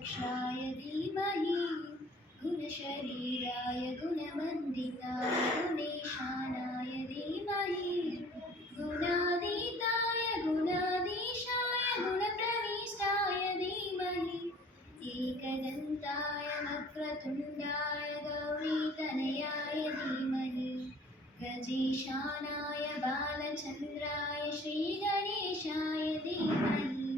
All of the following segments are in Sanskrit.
गजकर्णकल्पवृक्षाय धीमहि गुणशरीराय गुणमण्डिताय गुणेशानाय धीमहि गुणातीताय गुणाधीशाय गुणप्रविष्टाय धीमहि एकदन्ताय वक्रतुण्डाय गौरीतनयाय धीमहि गजेशानाय बालचन्द्राय श्रीगणेशाय धीमहि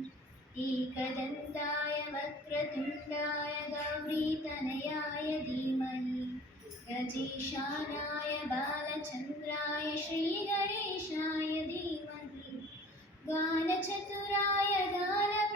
एकदन्ताय वक्रतुण्डाय गौरीतनयाय धीमहि गजेशानाय बालचन्द्राय श्रीगणेशाय धीमहि गानचतुराय गानप्रियाय